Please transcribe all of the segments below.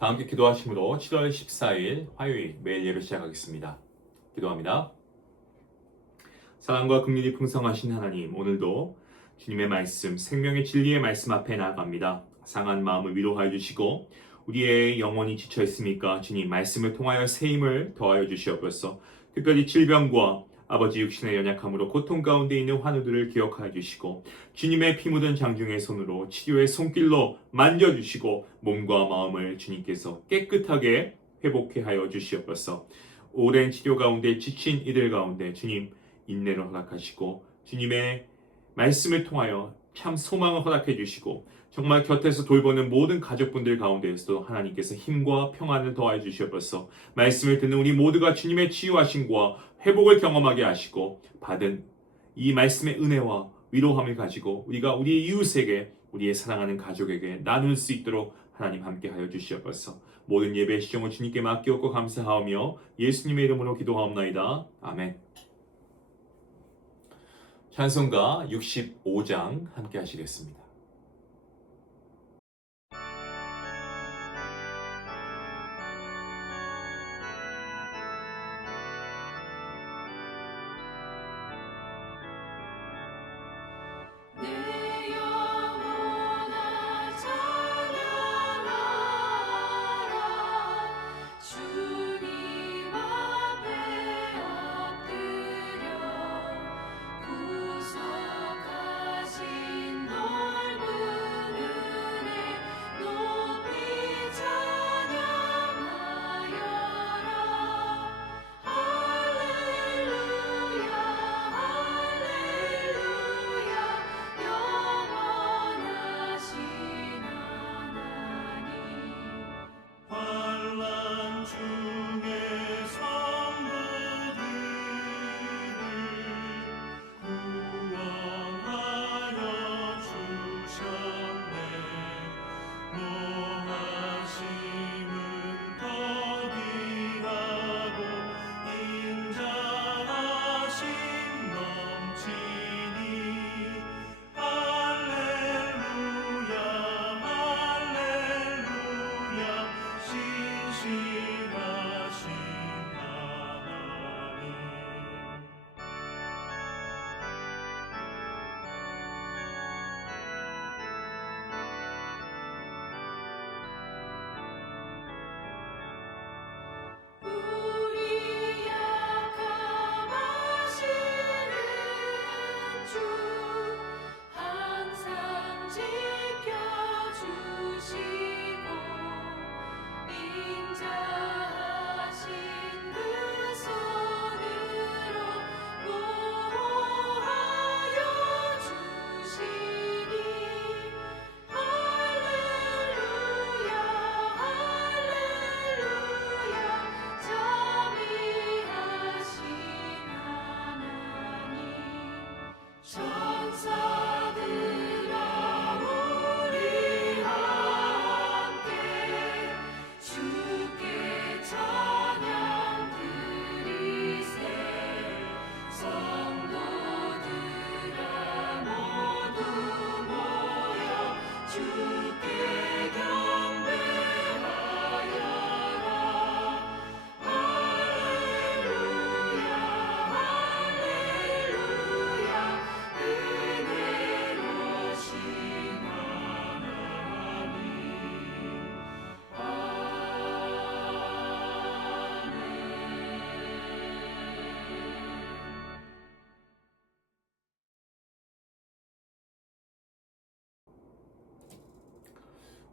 다 함께 기도하심으로 7월 14일 화요일 매일 예배 시작하겠습니다. 기도합니다. 사랑과 긍휼이 풍성하신 하나님, 오늘도 주님의 말씀, 생명의 진리의 말씀 앞에 나아갑니다. 상한 마음을 위로하여 주시고 우리의 영혼이 지쳐 있습니까? 주님, 말씀을 통하여 새 힘을 더하여 주시옵소서. 특별히 질병과 아버지 육신의 연약함으로 고통 가운데 있는 환우들을 기억하여 주시고 주님의 피 묻은 장중의 손으로 치료의 손길로 만져주시고 몸과 마음을 주님께서 깨끗하게 회복해 하여 주시옵소서. 오랜 치료 가운데 지친 이들 가운데 주님 인내를 허락하시고 주님의 말씀을 통하여 참 소망을 허락해 주시고 정말 곁에서 돌보는 모든 가족분들 가운데에서도 하나님께서 힘과 평안을 더하여 주시옵소서. 말씀을 듣는 우리 모두가 주님의 치유하심과 회복을 경험하게 하시고 받은 이 말씀의 은혜와 위로함을 가지고 우리가 우리의 이웃에게 우리의 사랑하는 가족에게 나눌 수 있도록 하나님 함께하여 주시옵소서. 모든 예배 시종을 주님께 맡기옵고 감사하며 예수님의 이름으로 기도하옵나이다. 아멘. 찬송가 65장 함께 하시겠습니다.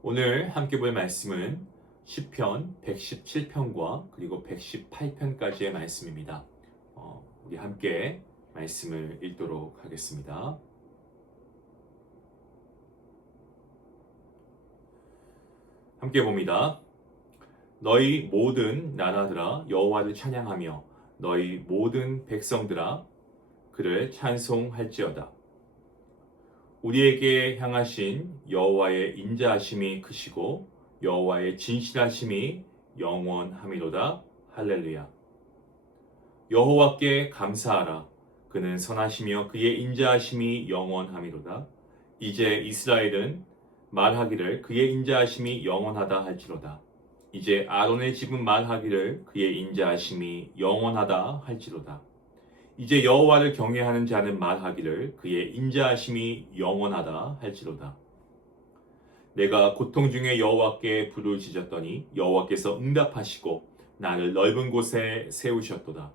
오늘 함께 볼 말씀은 시편 117편과 그리고 118편까지의 말씀입니다. 우리 함께 말씀을 읽도록 하겠습니다. 함께 봅니다. 너희 모든 나라들아 여호와를 찬양하며 너희 모든 백성들아 그를 찬송할지어다. 우리에게 향하신 여호와의 인자하심이 크시고 여호와의 진실하심이 영원함이로다. 할렐루야. 여호와께 감사하라. 그는 선하시며 그의 인자하심이 영원함이로다. 이제 이스라엘은 말하기를 그의 인자하심이 영원하다 할지로다. 이제 아론의 집은 말하기를 그의 인자하심이 영원하다 할지로다. 이제 여호와를 경외하는 자는 말하기를 그의 인자하심이 영원하다 할지로다. 내가 고통 중에 여호와께 부르짖었더니 여호와께서 응답하시고 나를 넓은 곳에 세우셨도다.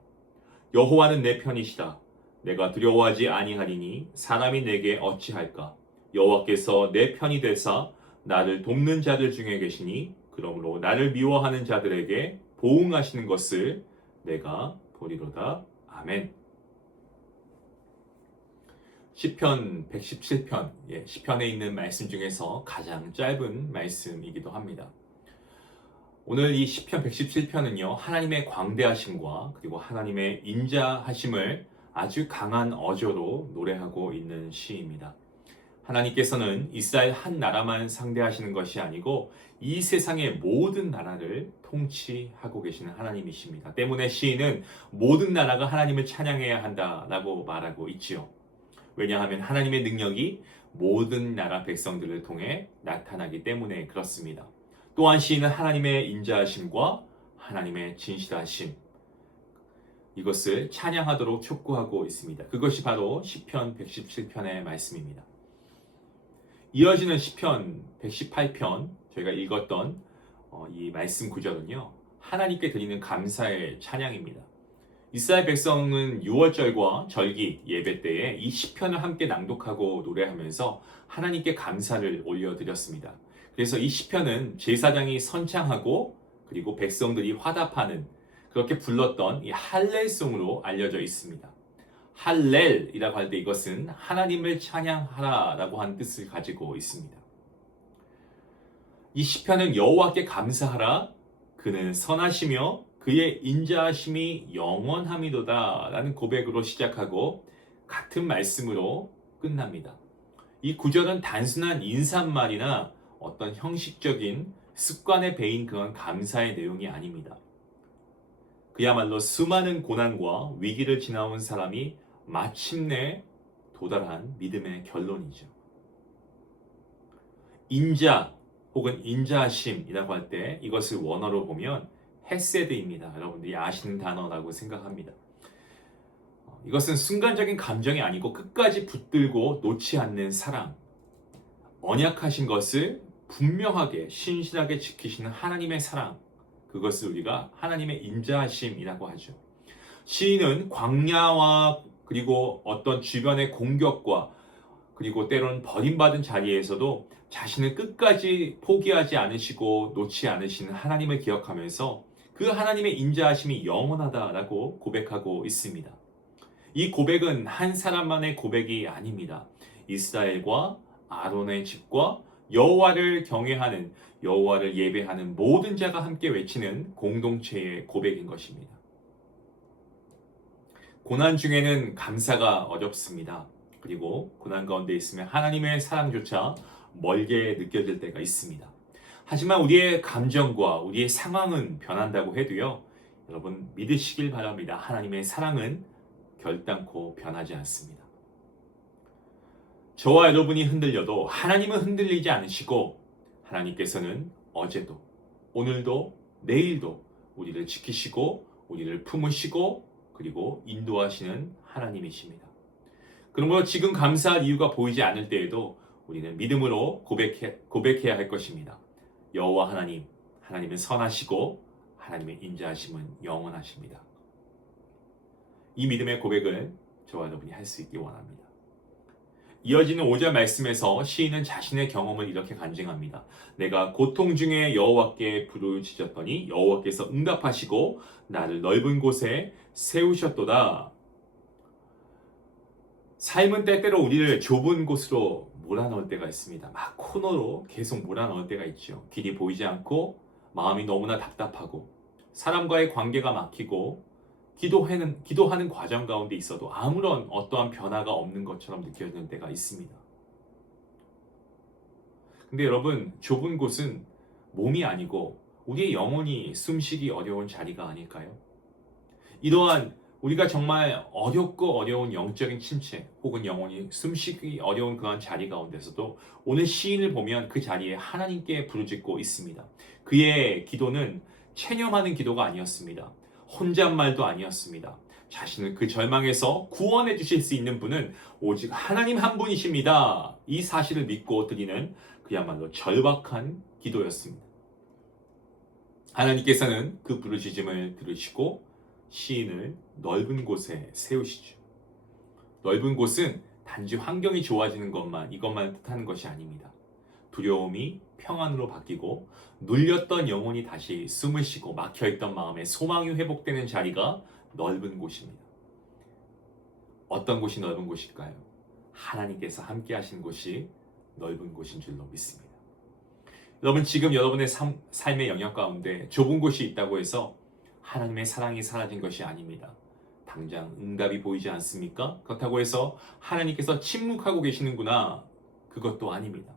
여호와는 내 편이시다. 내가 두려워하지 아니하리니 사람이 내게 어찌할까? 여호와께서 내 편이 되사 나를 돕는 자들 중에 계시니 그러므로 나를 미워하는 자들에게 보응하시는 것을 내가 보리로다. 아멘. 시편 117편, 시편에 있는 말씀 중에서 가장 짧은 말씀이기도 합니다. 오늘 이 시편 117편은요, 하나님의 광대하심과 그리고 하나님의 인자하심을 아주 강한 어조로 노래하고 있는 시입니다. 하나님께서는 이스라엘 한 나라만 상대하시는 것이 아니고 이 세상의 모든 나라를 통치하고 계시는 하나님이십니다. 때문에 시인은 모든 나라가 하나님을 찬양해야 한다라고 말하고 있지요. 왜냐하면 하나님의 능력이 모든 나라 백성들을 통해 나타나기 때문에 그렇습니다. 또한 시인은 하나님의 인자하심과 하나님의 진실하심, 이것을 찬양하도록 촉구하고 있습니다. 그것이 바로 시편 117편의 말씀입니다. 이어지는 시편 118편, 저희가 읽었던 이 말씀 구절은요, 하나님께 드리는 감사의 찬양입니다. 이스라엘 백성은 유월절과 절기 예배 때에 이 시편을 함께 낭독하고 노래하면서 하나님께 감사를 올려드렸습니다. 그래서 이 시편은 제사장이 선창하고 그리고 백성들이 화답하는, 그렇게 불렀던 이 할렐송으로 알려져 있습니다. 할렐이라고 할 때 이것은 하나님을 찬양하라라고 하는 뜻을 가지고 있습니다. 이 시편은 여호와께 감사하라, 그는 선하시며 그의 인자하심이 영원함이도다 라는 고백으로 시작하고 같은 말씀으로 끝납니다. 이 구절은 단순한 인사말이나 어떤 형식적인 습관에 배인 그런 감사의 내용이 아닙니다. 그야말로 수많은 고난과 위기를 지나온 사람이 마침내 도달한 믿음의 결론이죠. 인자 혹은 인자하심이라고 할 때 이것을 원어로 보면 헤세드입니다. 여러분들이 아시는 단어라고 생각합니다. 이것은 순간적인 감정이 아니고 끝까지 붙들고 놓지 않는 사랑, 언약하신 것을 분명하게 신실하게 지키시는 하나님의 사랑, 그것을 우리가 하나님의 인자하심이라고 하죠. 시인은 광야와 그리고 어떤 주변의 공격과 그리고 때로는 버림받은 자리에서도 자신을 끝까지 포기하지 않으시고 놓지 않으시는 하나님을 기억하면서 그 하나님의 인자하심이 영원하다라고 고백하고 있습니다. 이 고백은 한 사람만의 고백이 아닙니다. 이스라엘과 아론의 집과 여호와를 경외하는, 여호와를 예배하는 모든 자가 함께 외치는 공동체의 고백인 것입니다. 고난 중에는 감사가 어렵습니다. 그리고 고난 가운데 있으면 하나님의 사랑조차 멀게 느껴질 때가 있습니다. 하지만 우리의 감정과 우리의 상황은 변한다고 해도요, 여러분 믿으시길 바랍니다. 하나님의 사랑은 결단코 변하지 않습니다. 저와 여러분이 흔들려도 하나님은 흔들리지 않으시고 하나님께서는 어제도 오늘도 내일도 우리를 지키시고 우리를 품으시고 그리고 인도하시는 하나님이십니다. 그러므로 지금 감사할 이유가 보이지 않을 때에도 우리는 믿음으로 고백해야 할 것입니다. 여호와 하나님, 하나님은 선하시고 하나님의 인자하심은 영원하십니다. 이 믿음의 고백을 저와 여러분이 할 수 있기 원합니다. 이어지는 5절 말씀에서 시인은 자신의 경험을 이렇게 간증합니다. 내가 고통 중에 여호와께 부르짖었더니 여호와께서 응답하시고 나를 넓은 곳에 세우셨도다. 삶은 때때로 우리를 좁은 곳으로 몰아넣을 때가 있습니다. 막 코너로 계속 몰아넣을 때가 있죠. 길이 보이지 않고 마음이 너무나 답답하고 사람과의 관계가 막히고 기도하는 과정 가운데 있어도 아무런 어떠한 변화가 없는 것처럼 느껴지는 때가 있습니다. 근데 여러분, 좁은 곳은 몸이 아니고 우리의 영혼이 숨쉬기 어려운 자리가 아닐까요? 이러한 우리가 정말 어렵고 어려운 영적인 침체 혹은 영혼이 숨쉬기 어려운 그런 자리 가운데서도 오늘 시인을 보면 그 자리에 하나님께 부르짖고 있습니다. 그의 기도는 체념하는 기도가 아니었습니다. 혼잣말도 아니었습니다. 자신을 그 절망에서 구원해 주실 수 있는 분은 오직 하나님 한 분이십니다. 이 사실을 믿고 드리는 그야말로 절박한 기도였습니다. 하나님께서는 그 부르짖음을 들으시고 시인을 넓은 곳에 세우시죠. 넓은 곳은 단지 환경이 좋아지는 이것만 뜻하는 것이 아닙니다. 두려움이 평안으로 바뀌고 눌렸던 영혼이 다시 숨을 쉬고 막혀있던 마음에 소망이 회복되는 자리가 넓은 곳입니다. 어떤 곳이 넓은 곳일까요? 하나님께서 함께 하신 곳이 넓은 곳인 줄로 믿습니다. 여러분, 지금 여러분의 삶의 영역 가운데 좁은 곳이 있다고 해서 하나님의 사랑이 사라진 것이 아닙니다. 당장 응답이 보이지 않습니까? 그렇다고 해서 하나님께서 침묵하고 계시는구나, 그것도 아닙니다.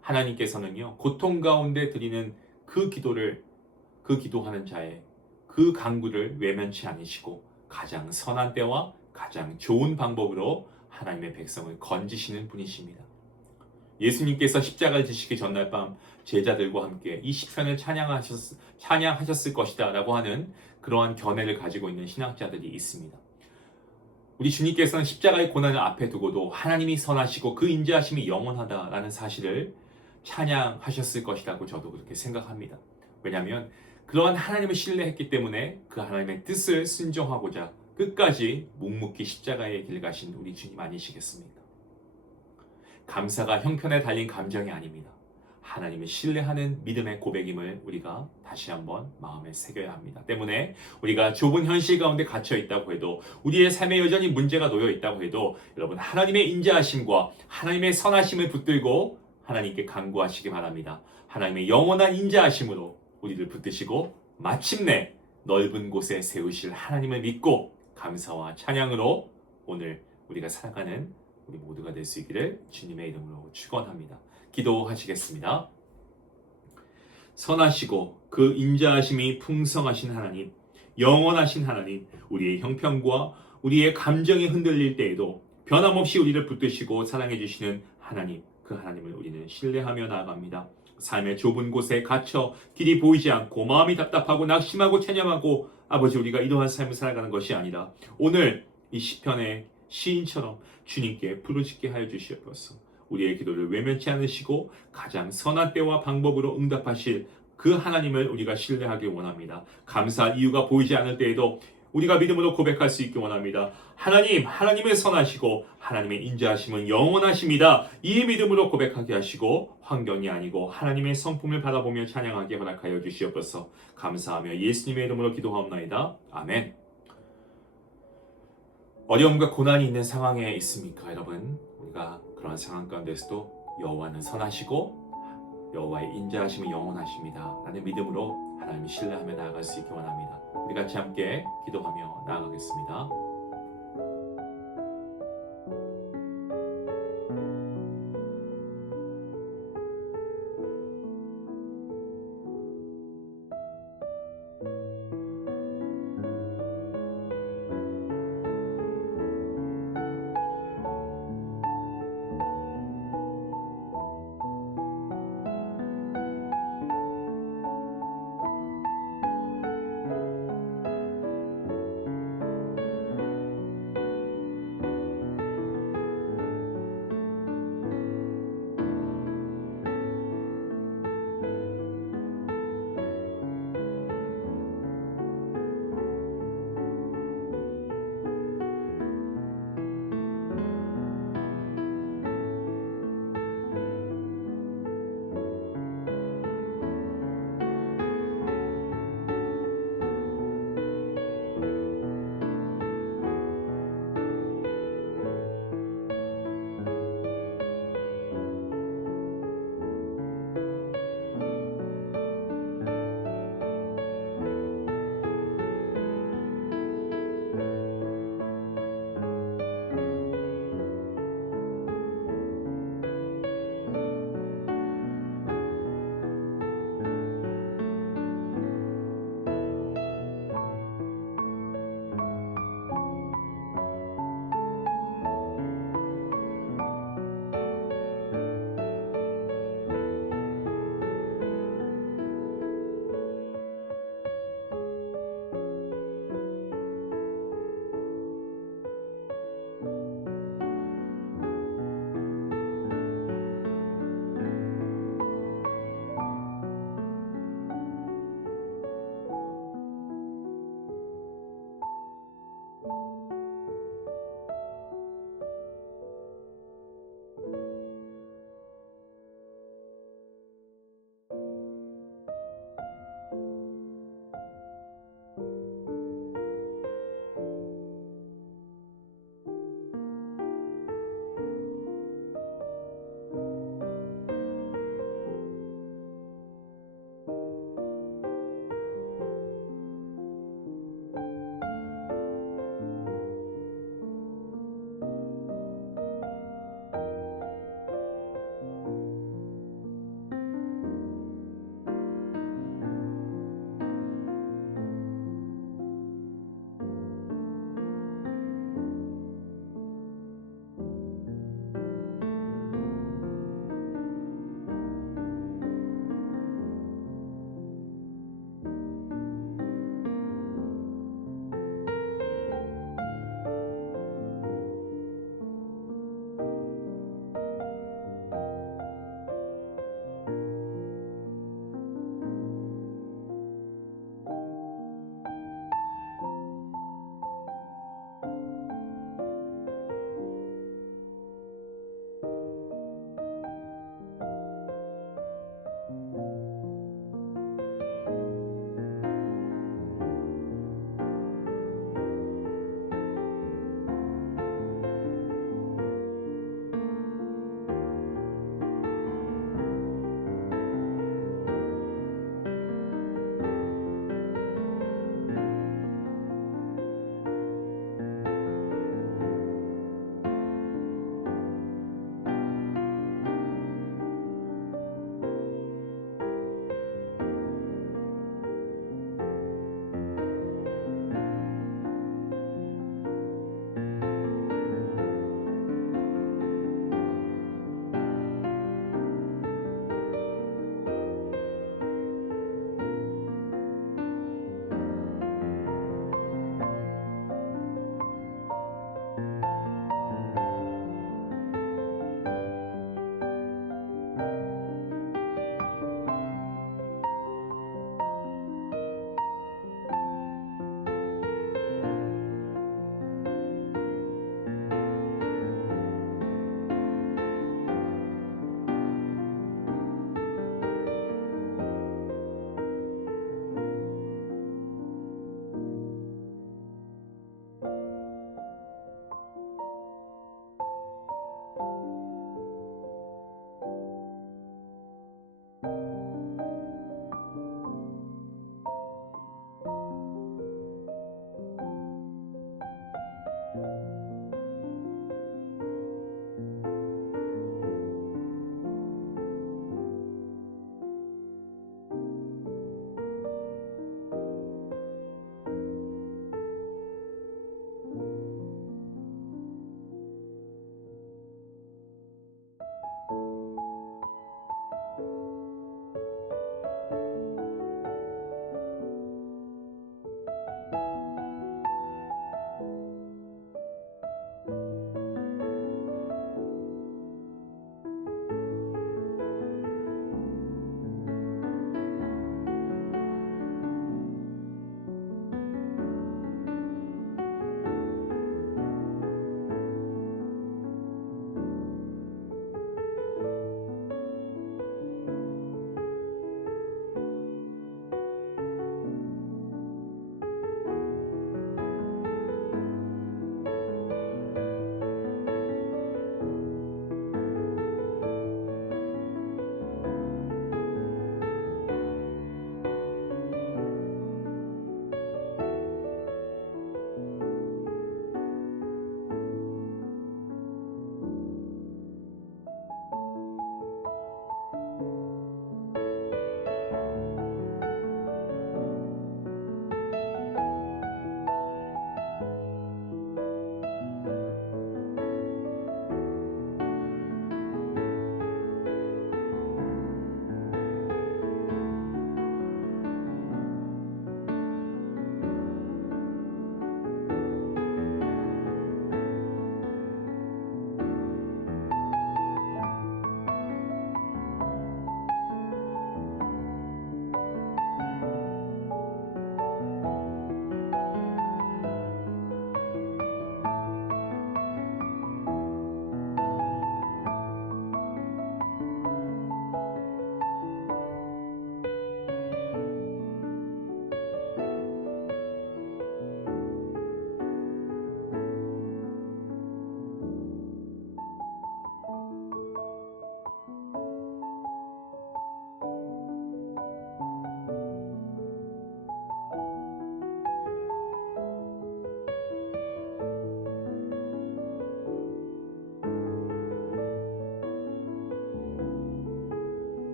하나님께서는요, 고통 가운데 드리는 그 기도하는 자의 그 간구를 외면치 않으시고 가장 선한 때와 가장 좋은 방법으로 하나님의 백성을 건지시는 분이십니다. 예수님께서 십자가를 지시기 전날 밤 제자들과 함께 이 시편을 찬양하셨을 것이다 라고 하는 그러한 견해를 가지고 있는 신학자들이 있습니다. 우리 주님께서는 십자가의 고난을 앞에 두고도 하나님이 선하시고 그 인자하심이 영원하다라는 사실을 찬양하셨을 것이라고 저도 그렇게 생각합니다. 왜냐하면 그러한 하나님을 신뢰했기 때문에 그 하나님의 뜻을 순종하고자 끝까지 묵묵히 십자가의 길 가신 우리 주님 아니시겠습니까? 감사가 형편에 달린 감정이 아닙니다. 하나님을 신뢰하는 믿음의 고백임을 우리가 다시 한번 마음에 새겨야 합니다. 때문에 우리가 좁은 현실 가운데 갇혀 있다고 해도, 우리의 삶에 여전히 문제가 놓여 있다고 해도, 여러분, 하나님의 인자하심과 하나님의 선하심을 붙들고 하나님께 간구하시기 바랍니다. 하나님의 영원한 인자하심으로 우리를 붙드시고 마침내 넓은 곳에 세우실 하나님을 믿고 감사와 찬양으로 오늘 우리가 살아가는 우리 모두가 될 수 있기를 주님의 이름으로 축원합니다. 기도하시겠습니다. 선하시고 그 인자하심이 풍성하신 하나님, 영원하신 하나님, 우리의 형편과 우리의 감정이 흔들릴 때에도 변함없이 우리를 붙드시고 사랑해 주시는 하나님, 그 하나님을 우리는 신뢰하며 나아갑니다. 삶의 좁은 곳에 갇혀 길이 보이지 않고 마음이 답답하고 낙심하고 체념하고, 아버지, 우리가 이러한 삶을 살아가는 것이 아니라 오늘 이 시편의 시인처럼 주님께 부르짖게 하여 주시옵소서. 우리의 기도를 외면치 않으시고 가장 선한 때와 방법으로 응답하실 그 하나님을 우리가 신뢰하기 원합니다. 감사할 이유가 보이지 않을 때에도 우리가 믿음으로 고백할 수 있기 원합니다. 하나님은 선하시고 하나님의 인자하심은 영원하십니다. 이 믿음으로 고백하게 하시고 환경이 아니고 하나님의 성품을 바라보며 찬양하게 허락하여 주시옵소서. 감사하며 예수님의 이름으로 기도하옵나이다. 아멘. 어려움과 고난이 있는 상황에 있습니까, 여러분? 우리가 그런 상황 가운데서도 여호와는 선하시고 여호와의 인자하심이 영원하십니다 라는 믿음으로 하나님을 신뢰하며 나아갈 수 있기 원합니다. 우리 같이 함께 기도하며 나아가겠습니다.